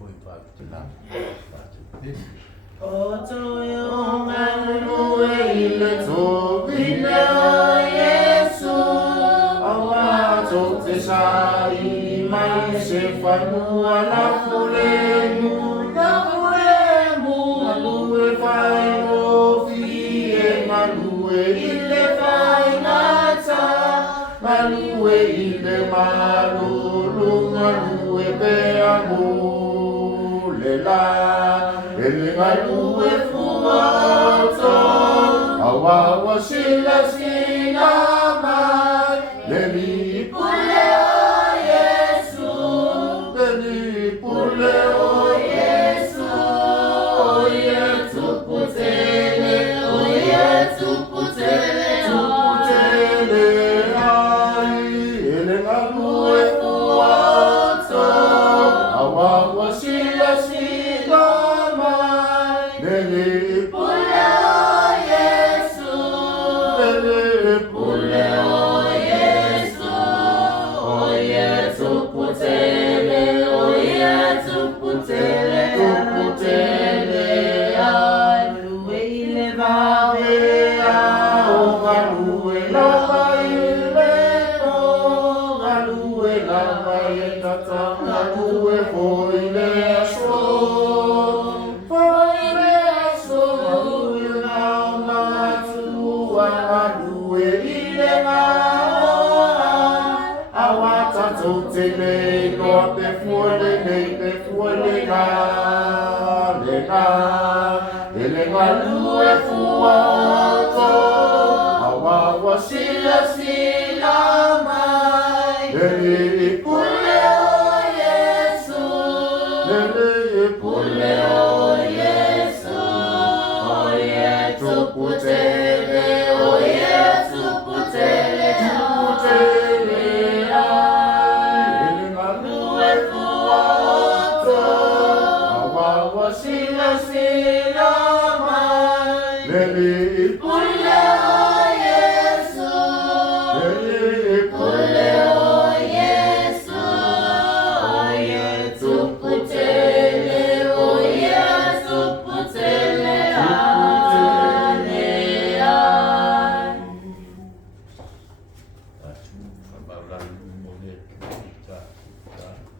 foi para lá. Otoyo manue ile tobile o Yesu awa tote sai mai se fanu ala fulemu malue fai rofi e malue ile fai nata malue ile malulu malue be amule la ele malue fuoto awa wasila sinama leli pule o Yesu leli pule o Yesu oye tuputele tuputele ai ele malue fuoto awa wasila sinama leli pule o Yesu leli pule o Yesu oye tuputele alue ile vawe alue lava ile no alue lava ile tata alue foile so alue lava tua alue ile ma awata totele no pe fuole ele malue fuoto awa wasila mai ele pule o Yesu ele pule o Yesu oye tuputele ele malue fuoto awa wasila mai leli pule